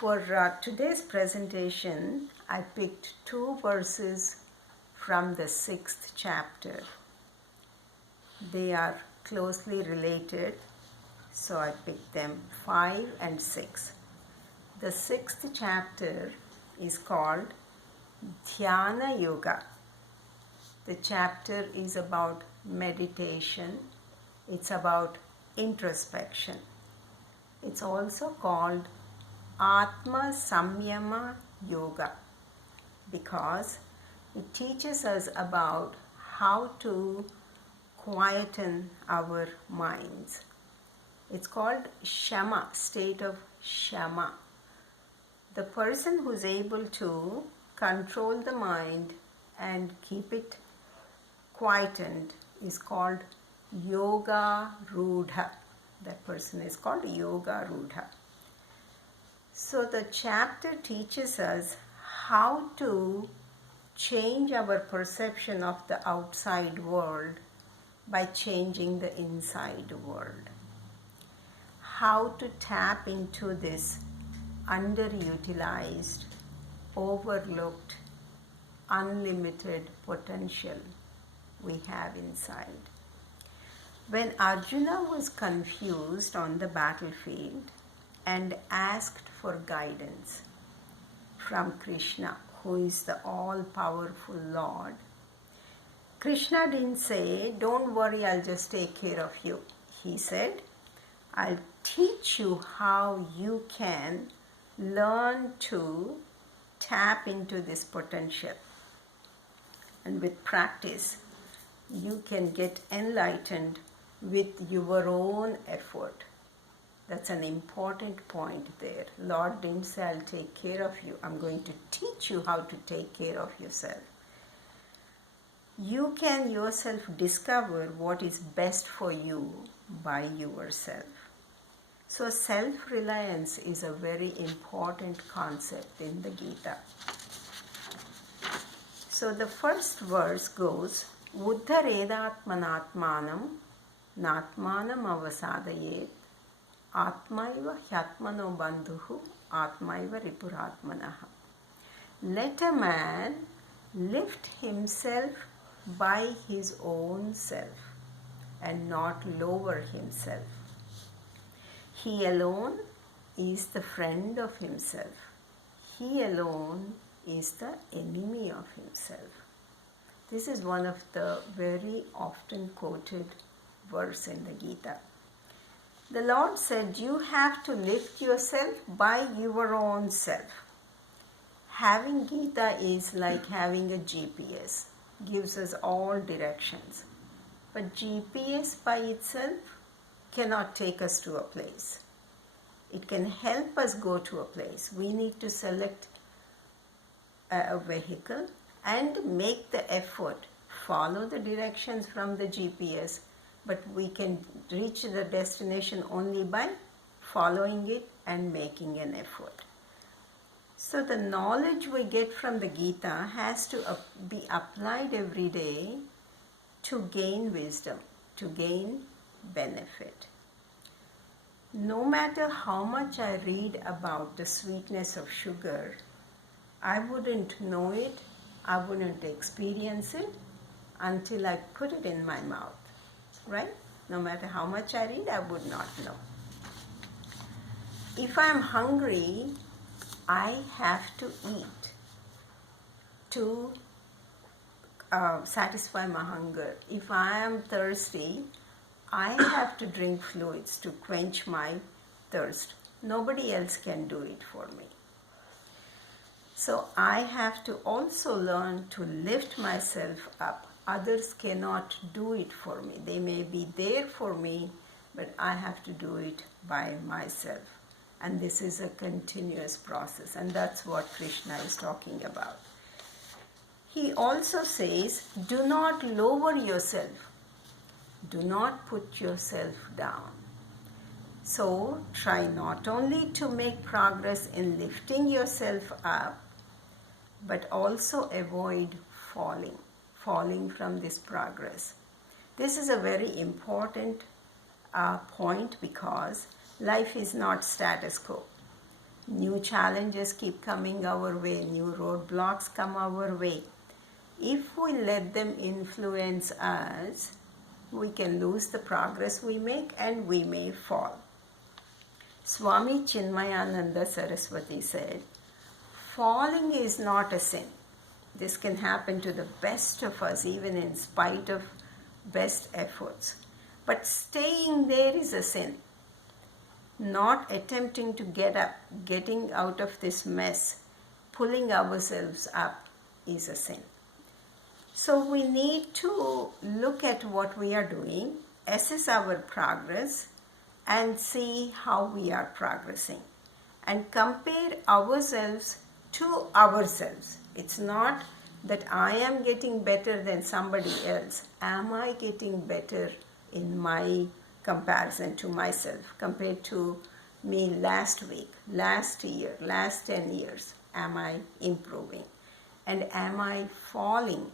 For today's presentation, I picked 2 verses from the 6th chapter. They are closely related, so I picked them 5 and 6. The 6th chapter is called Dhyana Yoga. The chapter is about meditation. It's about introspection. It's also called Atma Samyama Yoga because it teaches us about how to quieten our minds. It's called Shama, state of Shama. The person who's able to control the mind and keep it quietened is called Yoga Rudha. That person is called Yoga Rudha. So the chapter teaches us how to change our perception of the outside world by changing the inside world. How to tap into this underutilized, overlooked, unlimited potential we have inside. When Arjuna was confused on the battlefield and asked for guidance from Krishna, who is the all-powerful Lord, Krishna didn't say, "Don't worry, I'll just take care of you." He said, "I'll teach you how you can learn to tap into this potential. And with practice, you can get enlightened with your own effort." That's an important point there. Lord didn't say, "I'll take care of you." I'm going to teach you how to take care of yourself. You can yourself discover what is best for you by yourself. So self-reliance is a very important concept in the Gita. So the first verse goes, Uddharedatmanatmanam natmanam avasadayet atmaiva hyatmano bandhuhu atmaiva ripuratmanaha. Let a man lift himself by his own self and not lower himself. He alone is the friend of himself. He alone is the enemy of himself. This is one of the very often quoted verse in the Gita. The Lord said, you have to lift yourself by your own self. Having Gita is like having a GPS, gives us all directions. But GPS by itself cannot take us to a place. It can help us go to a place. We need to select a vehicle and make the effort, follow the directions from the GPS, but we can reach the destination only by following it and making an effort. So the knowledge we get from the Gita has to be applied every day to gain wisdom, to gain benefit. No matter how much I read about the sweetness of sugar, I wouldn't know it, I wouldn't experience it until I put it in my mouth, right? No matter how much I read, I would not know. If I'm hungry, I have to eat to satisfy my hunger. If I am thirsty, I have to drink fluids to quench my thirst. Nobody else can do it for me. So I have to also learn to lift myself up. Others cannot do it for me. They may be there for me, but I have to do it by myself. And this is a continuous process, and that's what Krishna is talking about. He also says, do not lower yourself. Do not put yourself down. So try not only to make progress in lifting yourself up, but also avoid falling from this progress. This is a very important point because life is not status quo. New challenges keep coming our way, new roadblocks come our way. If we let them influence us, we can lose the progress we make and we may fall. Swami Chinmayananda Saraswati said, falling is not a sin. This can happen to the best of us, even in spite of best efforts. But staying there is a sin. Not attempting to get up, getting out of this mess, pulling ourselves up is a sin. So we need to look at what we are doing, assess our progress, and see how we are progressing. And compare ourselves to ourselves. It's not that I am getting better than somebody else. Am I getting better in my comparison to myself compared to me last week, last year, last 10 years? Am I improving? And am I falling?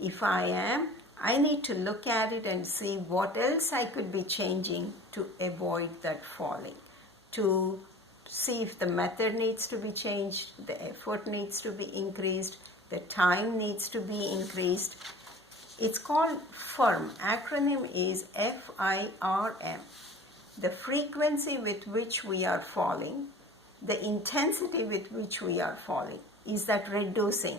If I am, I need to look at it and see what else I could be changing to avoid that falling, to see if the method needs to be changed, the effort needs to be increased, the time needs to be increased. It's called FIRM. Acronym is FIRM. The frequency with which we are falling, the intensity with which we are falling. Is that reducing?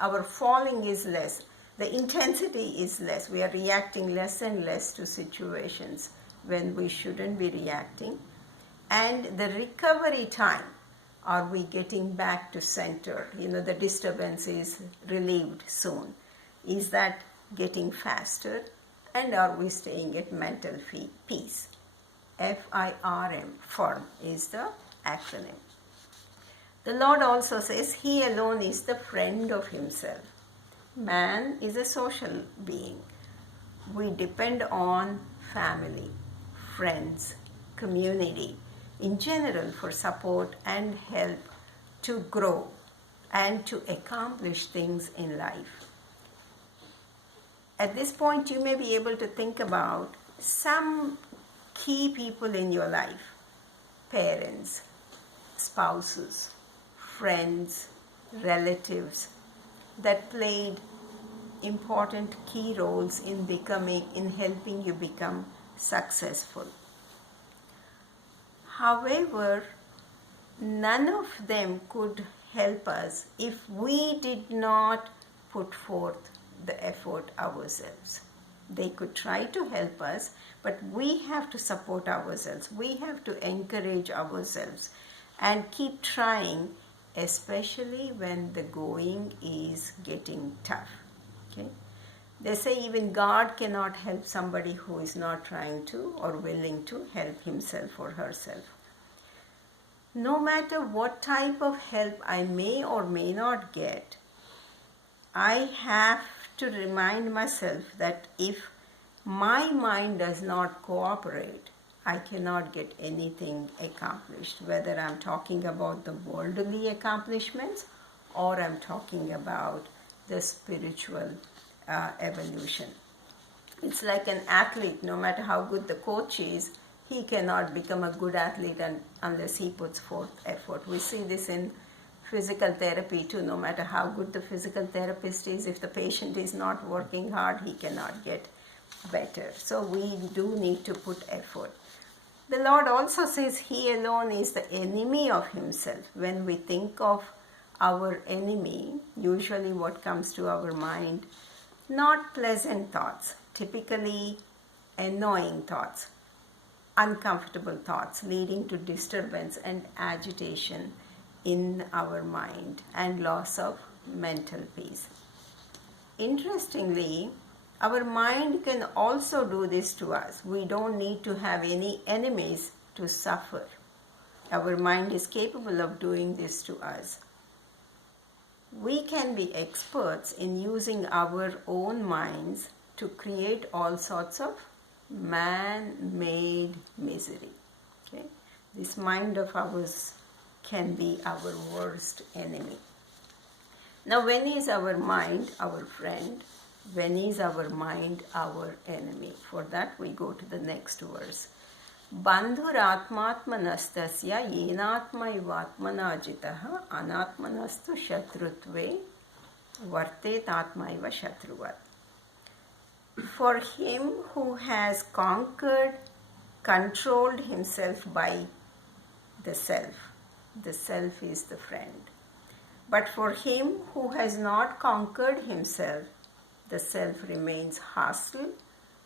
Our falling is less. The intensity is less. We are reacting less and less to situations when we shouldn't be reacting. And the recovery time, are we getting back to center? The disturbance is relieved soon. Is that getting faster? And are we staying at mental peace? FIRM, FIRM is the acronym. The Lord also says He alone is the friend of Himself. Man is a social being. We depend on family, friends, community, in general for support and help to grow and to accomplish things in life. At this point, you may be able to think about some key people in your life: parents, spouses, friends, relatives, that played important key roles in helping you become successful. However, none of them could help us if we did not put forth the effort ourselves. They could try to help us, but we have to support ourselves. We have to encourage ourselves and keep trying, especially when the going is getting tough. Okay? They say even God cannot help somebody who is not trying to or willing to help himself or herself. No matter what type of help I may or may not get, I have to remind myself that if my mind does not cooperate, I cannot get anything accomplished, whether I'm talking about the worldly accomplishments or I'm talking about the spiritual evolution. It's like an athlete. No matter how good the coach is, he cannot become a good athlete unless he puts forth effort. We see this in physical therapy too. No matter how good the physical therapist is, if the patient is not working hard, he cannot get better. So we do need to put effort. The Lord also says He alone is the enemy of Himself. When we think of our enemy, usually what comes to our mind, not pleasant thoughts, typically annoying thoughts, uncomfortable thoughts leading to disturbance and agitation in our mind and loss of mental peace. Interestingly, our mind can also do this to us. We don't need to have any enemies to suffer. Our mind is capable of doing this to us. We can be experts in using our own minds to create all sorts of man-made misery. Okay? This mind of ours can be our worst enemy. Now, when is our mind our friend? When is our mind our enemy? For that, we go to the next verse. Bandhuratmatmanastasya yenatmaivatmana jitah anatmanastu shatrutve vartet atmaiva shatruvat. For him who has conquered, controlled himself by the self is the friend. But for him who has not conquered himself, the self remains hostile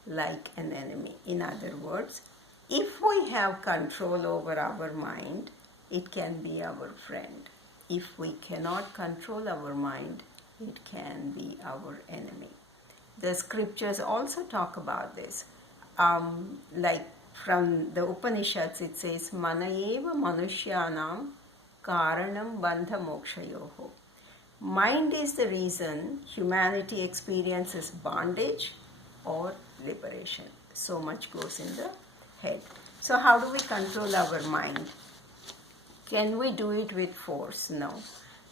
like an enemy. In other words, if we have control over our mind, it can be our friend. If we cannot control our mind, it can be our enemy. The scriptures also talk about this. Like from the Upanishads, it says, Manayeva manushyanam karanam bandha mokshayoho. Mind is the reason humanity experiences bondage or liberation. So much goes in the head. So how do we control our mind? Can we do it with force? No.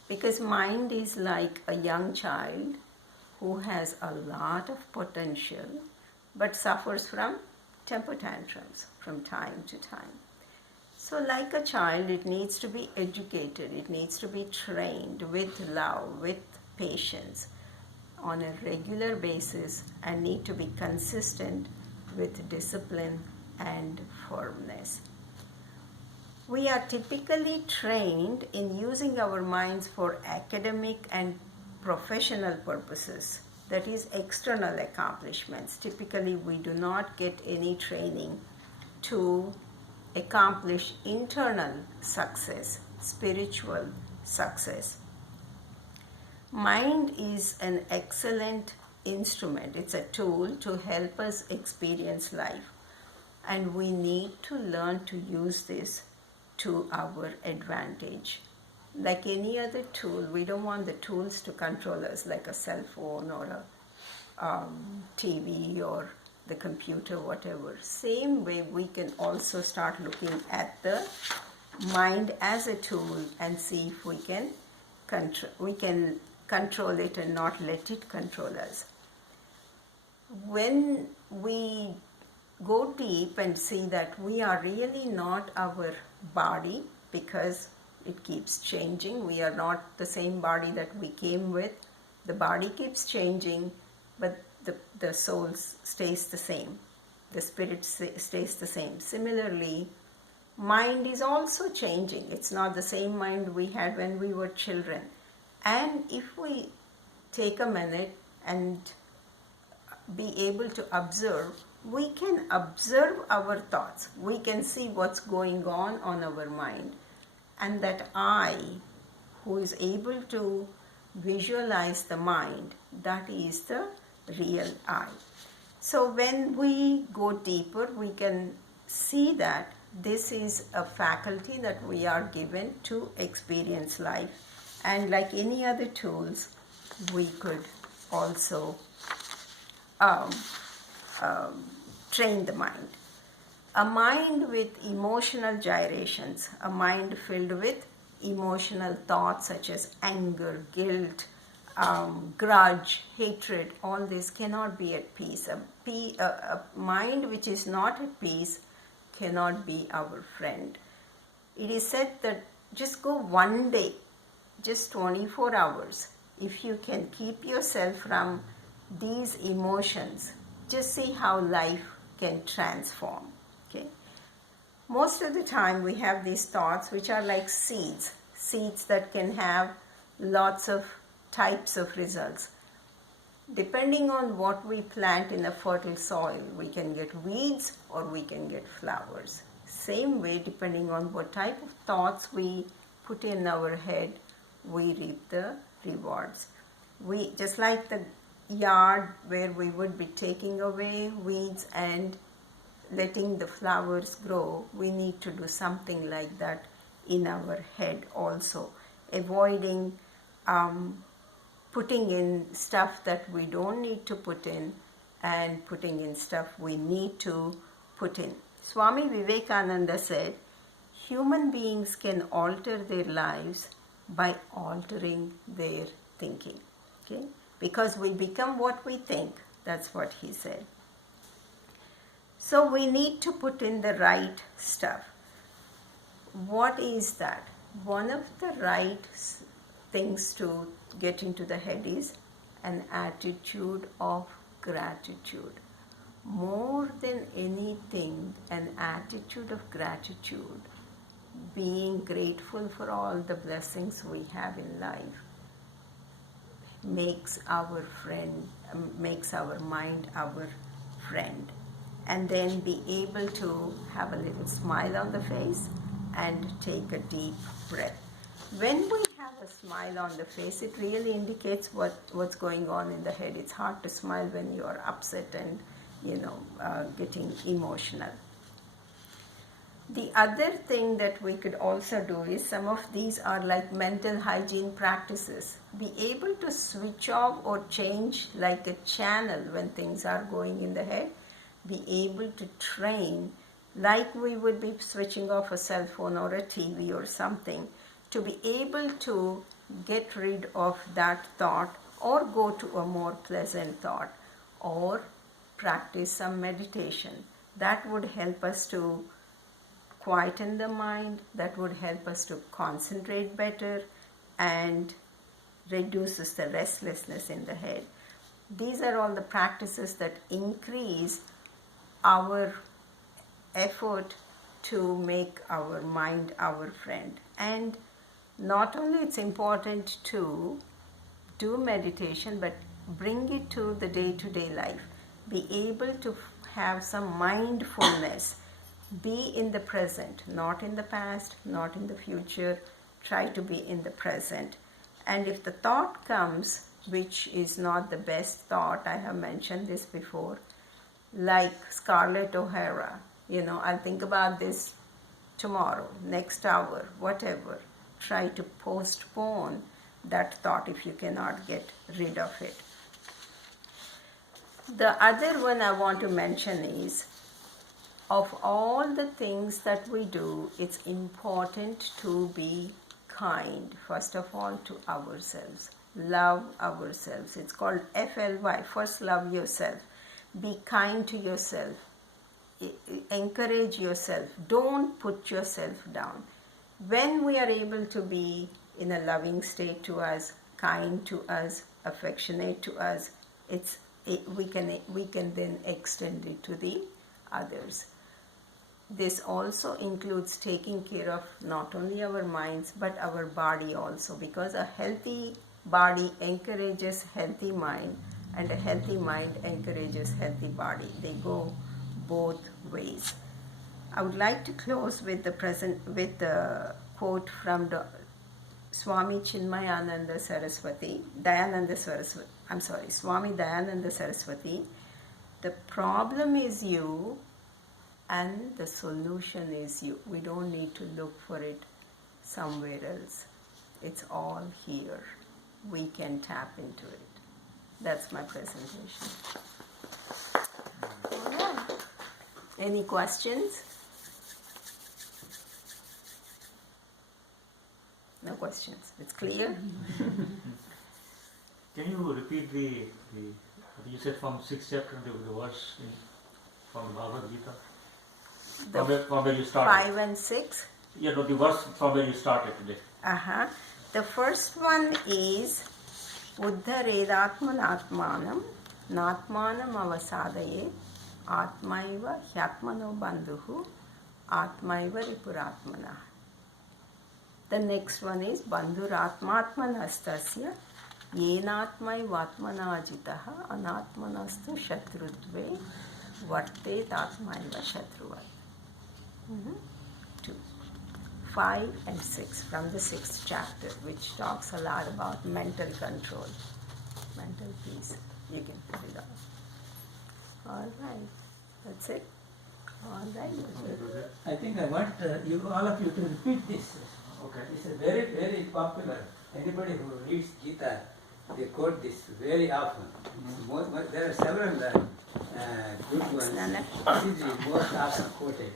Because mind is like a young child who has a lot of potential but suffers from temper tantrums from time to time. So like a child, it needs to be educated, it needs to be trained with love, with patience on a regular basis, and need to be consistent with discipline and firmness. We are typically trained in using our minds for academic and professional purposes, that is external accomplishments. Typically we do not get any training to accomplish internal success, spiritual success. Mind is an excellent instrument. It's a tool to help us experience life, and we need to learn to use this to our advantage. Like any other tool, we don't want the tools to control us, like a cell phone or a TV or the computer, whatever. Same way, we can also start looking at the mind as a tool and see if we can control it and not let it control us. When we go deep and see that we are really not our body, because it keeps changing. We are not the same body that we came with. The body keeps changing, but the soul stays the same. The spirit stays the same. Similarly, mind is also changing. It's not the same mind we had when we were children. And if we take a minute and be able to observe, we can observe our thoughts. We can see what's going on our mind. And that I, who is able to visualize the mind, that is the real I. So when we go deeper, we can see that this is a faculty that we are given to experience life. And like any other tools, we could also train the mind. A mind with emotional gyrations, a mind filled with emotional thoughts such as anger, guilt, grudge, hatred, all this cannot be at peace. A mind which is not at peace cannot be our friend. It is said that just go one day, just 24 hours. If you can keep yourself from these emotions, just see how life can transform. Okay. Most of the time we have these thoughts which are like seeds that can have lots of types of results. Depending on what we plant in a fertile soil, we can get weeds or we can get flowers. Same way, depending on what type of thoughts we put in our head, we reap the rewards. We, just like the yard where we would be taking away weeds and letting the flowers grow, we need to do something like that in our head also. Avoiding putting in stuff that we don't need to put in and putting in stuff we need to put in. Swami Vivekananda said, human beings can alter their lives by altering their thinking. Okay? Because we become what we think. That's what he said. So we need to put in the right stuff. What is that? One of the right things to get into the head is an attitude of gratitude. More than anything, an attitude of gratitude, being grateful for all the blessings we have in life, makes our mind our friend. And then be able to have a little smile on the face and take a deep breath. When we have a smile on the face, it really indicates what's going on in the head. It's hard to smile when you're upset and getting emotional. The other thing that we could also do is, some of these are like mental hygiene practices. Be able to switch off or change like a channel when things are going in the head. Be able to train like we would be switching off a cell phone or a TV or something, to be able to get rid of that thought or go to a more pleasant thought, or practice some meditation. That would help us to quieten the mind, that would help us to concentrate better and reduces the restlessness in the head. These are all the practices that increase our effort to make our mind our friend. And not only it's important to do meditation, but bring it to the day-to-day life. Be able to have some mindfulness. Be in the present, not in the past, not in the future. Try to be in the present. And if the thought comes, which is not the best thought, I have mentioned this before, like Scarlett O'Hara, I'll think about this tomorrow, next hour, whatever. Try to postpone that thought if you cannot get rid of it. The other one I want to mention is, of all the things that we do, it's important to be kind, first of all, to ourselves. Love ourselves. It's called FLY, first love yourself. Be kind to yourself. Encourage yourself. Don't put yourself down. When we are able to be in a loving state to us, kind to us, affectionate to us, we can then extend it to the others. This also includes taking care of not only our minds but our body also, because a healthy body encourages healthy mind, and a healthy mind encourages healthy body. They go both ways. I would like to close with the quote from Swami Chinmayananda Saraswati, Swami Dayananda Saraswati. The problem is you, and the solution is you. We don't need to look for it somewhere else. It's all here. We can tap into it. That's my presentation. All right. Any questions? No questions. It's clear? Can you repeat the you said from 6th chapter, the verse from the Bhagavad Gita? From where you started. 5 and 6? Yeah, no, the verse from where you started today. The first one is Uddharedatmanatmanam Natmanam avasadaye Atmaiva hyatmano bandhuhu Atmaiva ripuratmanah. The next one is Bandhuratmatmanastasya Yenatmaivatmana ajitaha Anatmanastu shatrutve Vartet atmaiva shatruvat. 2. 5 and 6 from the 6th chapter, which talks a lot about mental control, mental peace. You can put it on. All right, that's it. All right. I think I want all of you to repeat this. Okay. It's a very, very popular. Anybody who reads Gita, they quote this very often. There are several good ones. This is the most often quoted.